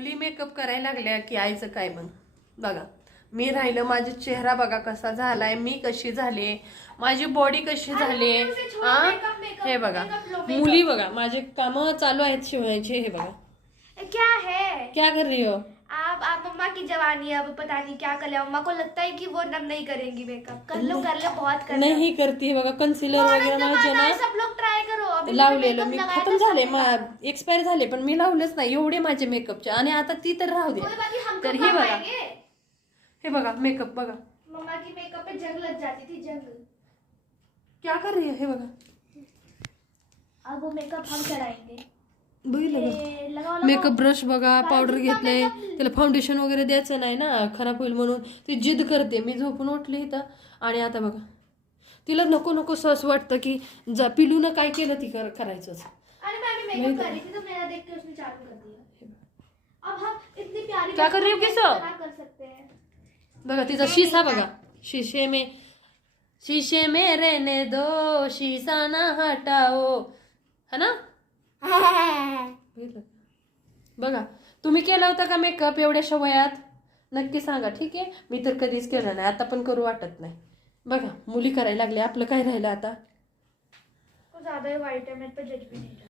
मुली मेकअप करायला लागल्या की आईचं काय मग बघा. मी राहिलं माझा चेहरा बघा कसा झालाय, मी कशी झाले, माझी बॉडी कशी झाली. हे बघा मुली बघा माझे काम चालू आहेत शिवायचे. हे बघा क्या कर रही हो आप मम्मा की जवानी है, अब पता नहीं क्या कर लिया। मम्मा को लगता है कि वो अब नहीं करेंगी मेकअप। कर लो बहुत कर नाही करते. बघा कंसिलर वगैरे माझे ना सब लोग ट्राय करो। अभी लावलेलं मी खतम झाले, एक्सपायर झाले, पण मी लावलेच नाही एवढे माझे मेकअपचे. आणि आता ती तर राहू दे. तर हे बघा, हे बघा मेकअप बघा. मम्मा की मेकअप पे जंग लग जाती थी, जंग. क्या कर रही है. हे बघा अब वो मेकअप हम कराएंगे. बघितलं मेकअप ब्रश बघा, पावडर घेतले, त्याला फाउंडेशन वगैरे द्यायचं नाही ना खराब होईल म्हणून ती जिद करते. मी झोपून उठले इथं आणि आता बघा तिला नको नको असं वाटतं की जा पिलून काय केलं ती करायचंच. अरे मैं मेकअप कर रही थी तो मेरा देख के उसने चालू कर दिया. अब हम इतनी प्यारी क्या कर रही हो किसो कर सकते हैं. बघा तिचा शीशा बघा. शीशे में रहने दो, शीशा ना हटाओ, है ना. बघा तुम्ही केला होता का मेकअप एवढ्याशा वयात. नक्की सांगा. ठीक आहे, मी तर कधीच केलं नाही, आता पण करू वाटत नाही. बघा मुली करायला लागल्या, आपलं काय राहिलं आता. ज्यादा वाईट आहे, मैं पे जज भी नहीं.